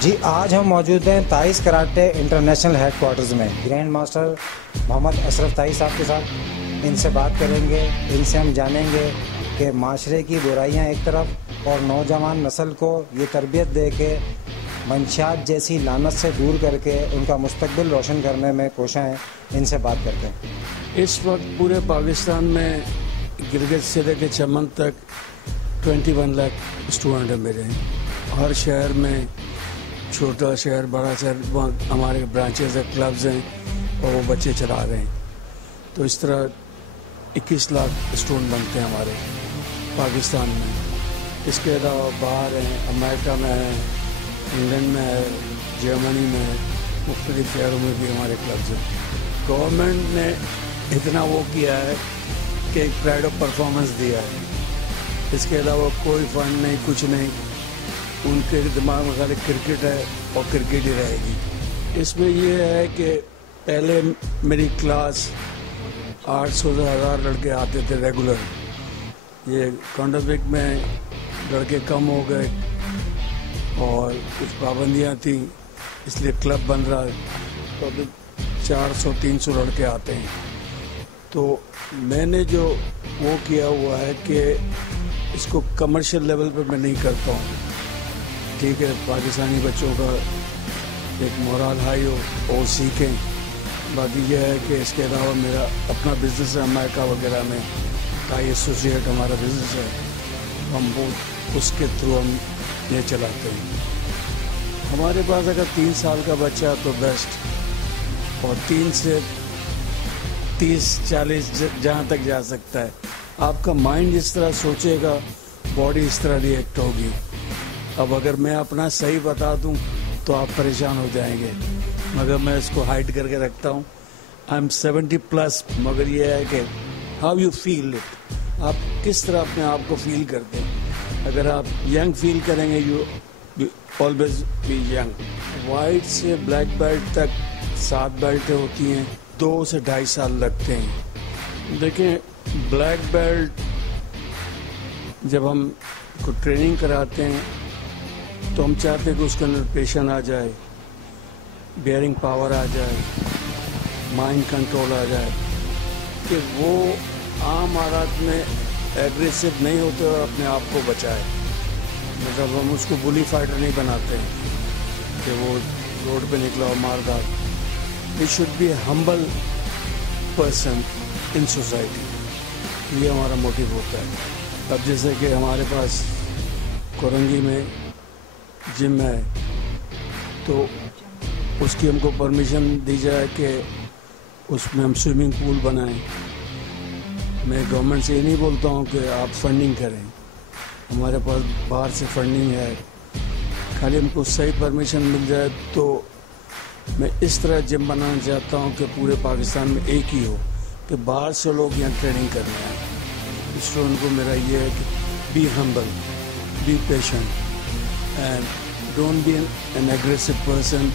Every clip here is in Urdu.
جی آج ہم موجود ہیں تائز کراٹے انٹرنیشنل ہیڈ کوارٹرز میں گرینڈ ماسٹر محمد اشرف تائز صاحب کے ساتھ. ان سے بات کریں گے, ان سے ہم جانیں گے کہ معاشرے کی برائیاں ایک طرف اور نوجوان نسل کو یہ تربیت دے کے منشیات جیسی لعنت سے دور کر کے ان کا مستقبل روشن کرنے میں کوشاں ہیں. ان سے بات کرتے ہیں. اس وقت پورے پاکستان میں گلگت سے لے کے چمن تک 21 لاکھ اسٹوڈنٹ ہیں میرے. ہر شہر میں, چھوٹا شہر بڑا شہر, ہمارے برانچز ہیں, کلبز ہیں اور وہ بچے چلا رہے ہیں. تو اس طرح 21 لاکھ اسٹوڈنٹ بنتے ہیں ہمارے پاکستان میں. اس کے علاوہ باہر ہیں, امریکہ میں ہے, انگلینڈ میں ہے, جرمنی میں ہے, مختلف شہروں میں بھی ہمارے کلبز ہیں. گورنمنٹ نے اتنا وہ کیا ہے کہ ایک پرائڈ آف پرفارمنس دیا ہے. اس کے علاوہ کوئی فنڈ نہیں, کچھ نہیں. ان کے دماغ میں خالی کرکٹ ہے اور کرکٹ ہی رہے گی. اس میں یہ ہے کہ پہلے میری کلاس 800 سے 1000 لڑکے آتے تھے ریگولر. یہ کانڈوبک میں لڑکے کم ہو گئے اور کچھ پابندیاں تھیں, اس لیے کلب بن رہا ہے. تو ابھی 400-300 لڑکے آتے ہیں. تو میں نے جو وہ کیا ہوا ہے کہ اس کو کمرشل لیول پہ میں نہیں کرتا ہوں. ٹھیک ہے, پاکستانی بچوں کا ایک مورال ہائی ہو اور سیکھیں. باقی یہ ہے کہ اس کے علاوہ میرا اپنا بزنس ہے امریکہ وغیرہ میں, کائی ایسوسیٹ ہمارا بزنس ہے. ہم وہ اس کے تھرو ہم یہ چلاتے ہیں. ہمارے پاس اگر 3 سال کا بچہ ہے تو بیسٹ, اور 3 سے 30-40 جہاں تک جا سکتا ہے. آپ کا مائنڈ جس طرح سوچے گا باڈی اس طرح ریئیکٹ ہوگی. اب اگر میں اپنا صحیح بتا دوں تو آپ پریشان ہو جائیں گے, مگر میں اس کو ہائڈ کر کے رکھتا ہوں. آئی ایم 70+, مگر یہ ہے کہ ہاؤ یو فیل اٹ, آپ کس طرح اپنے آپ کو فیل کرتے ہیں. اگر آپ ینگ فیل کریں گے you always be young. White سے بلیک بیلٹ تک 7 بیلٹیں ہوتی ہیں, 2 سے 2.5 سال لگتے ہیں. دیکھیں بلیک بیلٹ جب ہم کو ٹریننگ کراتے ہیں تو ہم چاہتے ہیں کہ اس کے اندر پیشن آ جائے, بیئرنگ پاور آ جائے, مائنڈ کنٹرول آ جائے, کہ وہ عام حالات میں ایگریسو نہیں ہوتے اور اپنے آپ کو بچائے. مطلب ہم اس کو بلی فائٹر نہیں بناتے ہیں کہ وہ روڈ پہ نکلا اور مار دار. We should be a humble person in society. یہ ہمارا موٹیو ہوتا ہے. اب جیسے کہ ہمارے پاس کورنگی میں جم ہے تو اس کی ہم کو پرمیشن دی جائے کہ اس میں ہم سوئمنگ پول بنائیں. میں گورنمنٹ سے یہ نہیں بولتا ہوں کہ آپ فنڈنگ کریں, ہمارے پاس باہر سے فنڈنگ ہے, خالی ہم کو صحیح پرمیشن مل جائے. تو میں اس طرح جم بنانا چاہتا ہوں کہ پورے پاکستان میں ایک ہی ہو, کہ باہر سے لوگ یہاں ٹریننگ کرنے آئیں. اسٹوڈنٹ کو میرا یہ ہے کہ be humble, be patient and don't be an aggressive person.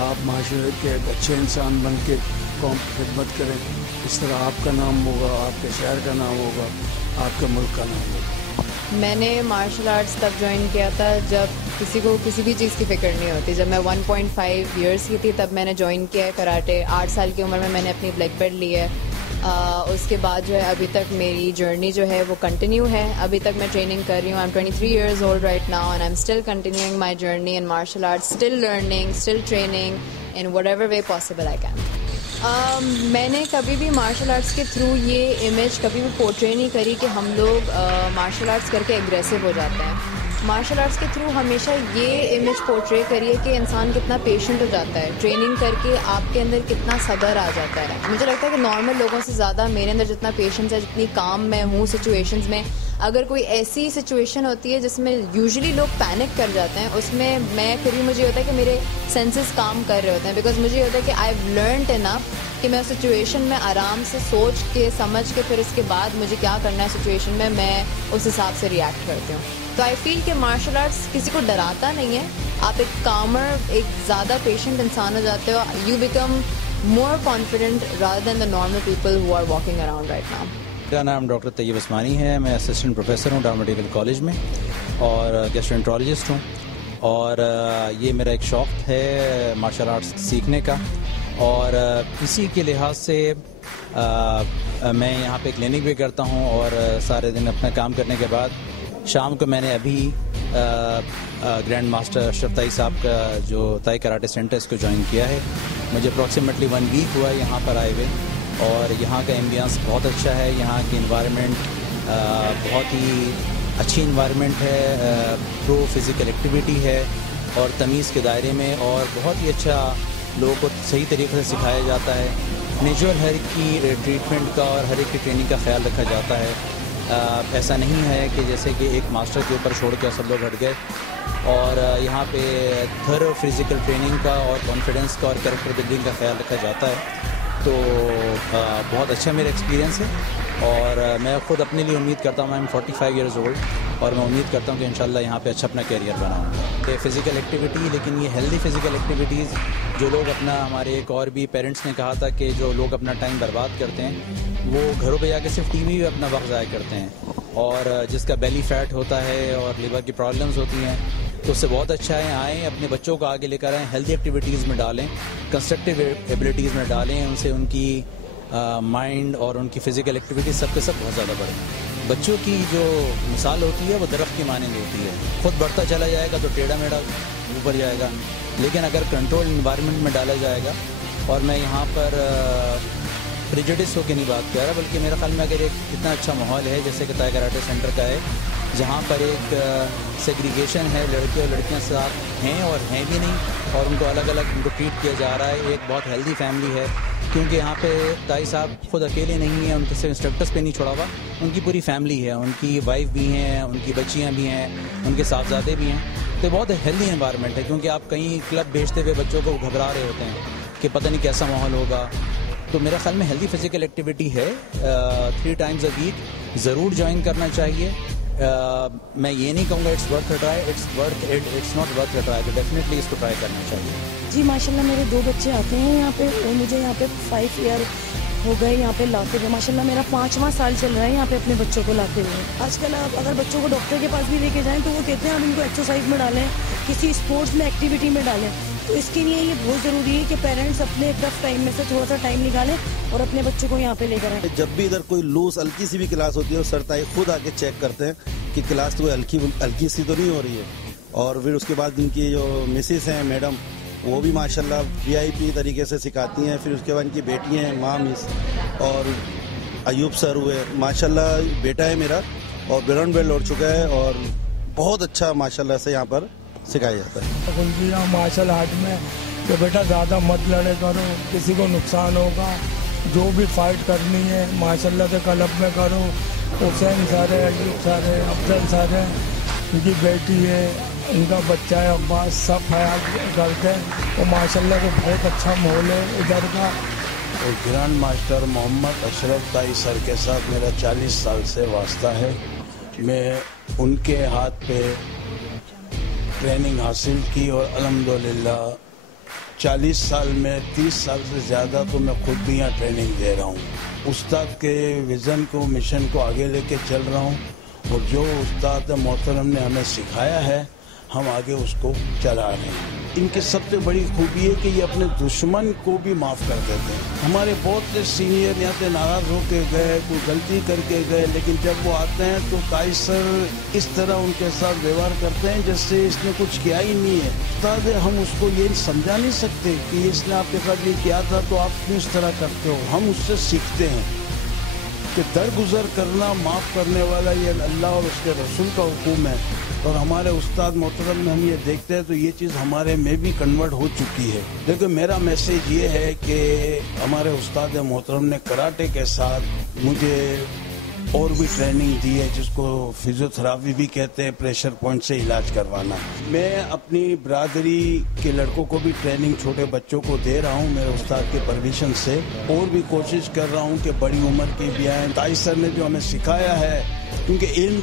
آپ معاشرے کے ایک اچھے انسان بن کے قوم کی خدمت کریں. اس طرح آپ کا نام ہوگا, آپ کے شہر کا نام ہوگا, آپ کے ملک کا نام ہوگا. میں نے مارشل آرٹس تب جوائن کیا تھا جب کسی کو کسی بھی چیز کی فکر نہیں ہوتی. جب میں 1.5 ایئرس کی تھی تب میں نے جوائن کیا ہے کراٹے. 8 سال کی عمر میں نے اپنی بلیک بیلٹ لی ہے. اس کے بعد جو ہے ابھی تک میری جرنی جو ہے وہ کنٹینیو ہے. ابھی تک میں ٹریننگ کر رہی ہوں. I am 23 years old right now and I'm still continuing my journey in martial arts, still learning, still training in whatever way possible I can. میں نے کبھی بھی مارشل آرٹس کے تھرو یہ امیج کبھی بھی پورٹری نہیں کری کہ ہم لوگ مارشل آرٹس کر کے اگریسو ہو جاتے ہیں. مارشل آرٹس کے تھرو ہمیشہ یہ امیج پورٹری کریے کہ انسان کتنا پیشنٹ ہو جاتا ہے. ٹریننگ کر کے آپ کے اندر کتنا صبر آ جاتا ہے. مجھے لگتا ہے کہ نارمل لوگوں سے زیادہ میرے اندر جتنا پیشنس ہے, جتنی کام میں ہوں سچویشنز میں, اگر کوئی ایسی سچویشن ہوتی ہے جس میں یوزلی لوگ پینک کر جاتے ہیں, اس میں میں پھر بھی مجھے ہوتا ہے کہ میرے سینسز کام کر رہے ہوتے ہیں. بیکاز مجھے ہوتا ہے کہ آئی ہیو لرنڈ انف کہ میں اس سچویشن میں آرام سے سوچ کے سمجھ کے پھر اس کے بعد مجھے کیا کرنا ہے سچویشن میں اس حساب سے ریئیکٹ کرتی ہوں. تو آئی فیل کہ مارشل آرٹس کسی کو ڈراتا نہیں ہے. آپ ایک کامر, ایک زیادہ پیشنٹ انسان ہو جاتے ہو. You become more confident rather than the normal people who are walking around right now. میرا نام ڈاکٹر طیب عثمانی ہے. میں اسسٹنٹ پروفیسر ہوں ڈار میڈیکل کالج میں اور گیسٹرونٹرولوجسٹ ہوں. اور یہ میرا ایک شوق ہے مارشل آرٹس سیکھنے کا, اور اسی کے لحاظ سے میں یہاں پہ کلینک بھی کرتا ہوں. اور سارے دن اپنا کام کرنے کے بعد شام کو میں نے ابھی گرینڈ ماسٹر اشرف تائی صاحب کا جو تائی کراٹے سینٹر اس کو جوائن کیا ہے. مجھے اپروکسیمیٹلی 1 ویک ہوا یہاں پر آئے ہوئے, اور یہاں کا ایمبینس بہت اچھا ہے. یہاں کی انوائرمنٹ بہت ہی اچھی انوائرمنٹ ہے, پرو فزیکل ایکٹیویٹی ہے اور تمیز کے دائرے میں, اور بہت ہی اچھا لوگوں کو صحیح طریقے سے سکھایا جاتا ہے. نیچرل ہر ایک کی ٹریٹمنٹ کا اور ہر ایک کی ٹریننگ کا خیال رکھا جاتا ہے. ایسا نہیں ہے کہ جیسے کہ ایک ماسٹر کے اوپر چھوڑ کے سب لوگ ہٹ گئے. اور یہاں پہ تھر فزیکل ٹریننگ کا اور کانفیڈنس کا اور کریکٹر بلڈنگ کا خیال رکھا جاتا ہے. تو بہت اچھا میرا ایکسپیرینس ہے, اور میں خود اپنے لیے امید کرتا ہوں, میں 45 ایئرز اولڈ, اور میں امید کرتا ہوں کہ انشاءاللہ یہاں پہ اچھا اپنا کیریئر بناؤں گا. فزیکل ایکٹیویٹی, لیکن یہ ہیلدی فزیکل ایکٹیویٹیز جو لوگ اپنا, ہمارے ایک اور بھی پیرنٹس نے کہا تھا کہ جو لوگ اپنا ٹائم برباد کرتے ہیں وہ گھروں پہ جا کے صرف ٹی وی اپنا وقت ضائع کرتے ہیں, اور جس کا بیلی فیٹ ہوتا ہے اور لیور کی پرابلمز ہوتی ہیں, تو اس سے بہت اچھا ہے آئیں اپنے بچوں کو آگے لے کر آئیں, ہیلدی ایکٹیویٹیز میں ڈالیں, کنسٹرکٹیو ایبلٹیز میں ڈالیں, ان سے ان کی مائنڈ اور ان کی فزیکل ایکٹیویٹیز سب کے سب بہت زیادہ بڑھیں. بچوں کی جو مثال ہوتی ہے وہ درخت کی مانند ہوتی ہے, خود بڑھتا چلا جائے گا تو ٹیڑھا میڑھا اوپر جائے گا, لیکن اگر کنٹرول انوائرمنٹ میں ڈالا جائے گا. اور میں یہاں پر پریجوڈس ہو کے نہیں بات کر رہا, بلکہ میرے خیال میں اگر ایک اتنا اچھا ماحول ہے جیسے کہ تائی کراٹے سینٹر کا ہے, جہاں پر ایک سیگریگیشن ہے, لڑکے اور لڑکیاں ساتھ ہیں اور ہیں بھی نہیں, اور ان کو الگ الگ ان کو ٹریٹ کیا جا رہا ہے. ایک بہت ہیلدی فیملی ہے, کیونکہ یہاں پہ تائی صاحب خود اکیلے نہیں ہیں, ان کے صرف انسٹرکٹرس پہ نہیں چھوڑا ہوا, ان کی پوری فیملی ہے, ان کی وائف بھی ہیں, ان کی بچیاں بھی ہیں, ان کے صاحبزادے بھی ہیں. تو بہت ہیلدی انوائرمنٹ ہے, کیونکہ آپ کہیں کلب بھیجتے ہوئے بچوں کو گھبرا رہے ہوتے ہیں کہ پتہ نہیں کیسا ماحول ہوگا. تو میرا خیال میں ہیلدی فزیکل ایکٹیویٹی ہے, 3 ٹائمز اے ویک ضرور جوائن کرنا چاہیے. میں یہ نہیں کہوں گا it's worth try, it's not worth try, تو ڈیفینیٹلی اس کو ٹرائی کرنا چاہیے. جی ماشاءاللہ میرے 2 بچے آتے ہیں یہاں پہ, اور مجھے یہاں پہ 5 ایئر ہو گئے یہاں پہ لاتے ہوئے. ماشاءاللہ میرا 5واں سال چل رہا ہے یہاں پہ اپنے بچوں کو لاتے ہوئے. آج کل آپ اگر بچوں کو ڈاکٹر کے پاس بھی لے کے جائیں تو وہ کہتے ہیں ہم ان کو ایکسرسائز میں ڈالیں, کسی اسپورٹس میں ایکٹیویٹی میں ڈالیں. تو اس کے لیے یہ بہت ضروری ہے کہ پیرنٹس اپنے ٹف ٹائم میں سے تھوڑا سا ٹائم نکالیں اور اپنے بچوں کو یہاں پہ لے کر آئیں. جب بھی ادھر کوئی لوز ہلکی سی بھی کلاس ہوتی ہے, سر تائی خود آ کے چیک کرتے ہیں کہ کلاس تو ہلکی سی تو نہیں ہو رہی ہے. اور پھر اس کے بعد ان کی جو مسز ہیں میڈم, وہ بھی ماشاءاللہ VIP طریقے سے سکھاتی ہیں. پھر اس کے بعد ان کی بیٹی ہیں ماں مس, اور ایوب سر ہوئے, ماشاءاللہ بیٹا ہے میرا اور براؤن بیلٹ ہو چکا ہے, اور بہت اچھا ماشاءاللہ سے یہاں پر سکھایا جاتا ہے. مارشل آرٹ میں کہ بیٹا زیادہ مت لڑے کرو, کسی کو نقصان ہوگا. جو بھی فائٹ کرنی ہے ماشاءاللہ سے کلب میں کرو. حسین سر ہے, ایوب سر ہے, افضل سر ہے, ان کی بیٹی ہے, ان کا بچہ ہے عباس, سب خیال کرتے ہیں. اور ماشاءاللہ سے بہت اچھا ماحول ہے ادھر کا. اور گرینڈ ماسٹر محمد اشرف تائی سر کے ساتھ میرا 40 سال سے واسطہ ہے. میں ان کے ہاتھ پہ ٹریننگ حاصل کی, اور الحمدللہ 40 سال میں 30 سال سے زیادہ تو میں خود بھی یہاں ٹریننگ دے رہا ہوں. استاد کے ویژن کو, مشن کو آگے لے کے چل رہا ہوں, اور جو استاد محترم نے ہمیں سکھایا ہے ہم آگے اس کو چلا رہے ہیں. ان کی سب سے بڑی خوبی ہے کہ یہ اپنے دشمن کو بھی معاف کر دیتے ہیں. ہمارے بہت سے سینئر یہاں سے ناراض ہو کے گئے, کوئی غلطی کر کے گئے, لیکن جب وہ آتے ہیں تو تائی سر اس طرح ان کے ساتھ ویوہار کرتے ہیں جیسے اس نے کچھ کیا ہی نہیں ہے. استاد ہم اس کو یہ سمجھا نہیں سکتے کہ اس نے آپ کے ساتھ یہ کیا تھا تو آپ کیوں اس طرح کرتے ہو. ہم اس سے سیکھتے ہیں کہ درگزر کرنا, معاف کرنے والا یہ اللہ اور اس کے رسول کا حکم ہے. اور ہمارے استاد محترم میں ہم یہ دیکھتے ہیں تو یہ چیز ہمارے میں بھی کنورٹ ہو چکی ہے. لیکن میرا میسیج یہ ہے کہ ہمارے استاد محترم نے کراٹے کے ساتھ مجھے اور بھی ٹریننگ دی ہے, جس کو فزیو تھراپی بھی کہتے ہیں, پریشر پوائنٹ سے علاج کروانا. میں اپنی برادری کے لڑکوں کو بھی ٹریننگ چھوٹے بچوں کو دے رہا ہوں میرے استاد کے پرمیشن سے, اور بھی کوشش کر رہا ہوں کہ بڑی عمر کے بھی آئیں. تائی سر نے جو ہمیں سکھایا ہے, کیونکہ علم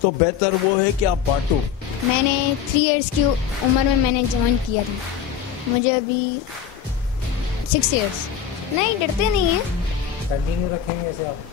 تو بہتر وہ ہے کہ آپ بانٹو. میں نے 3 ایئرس کی عمر میں نے جوائن کیا تھا. مجھے ابھی 6 ایئرس. نہیں ڈرتے نہیں ہیں, کنٹینیو رکھیں گے ایسے آپ.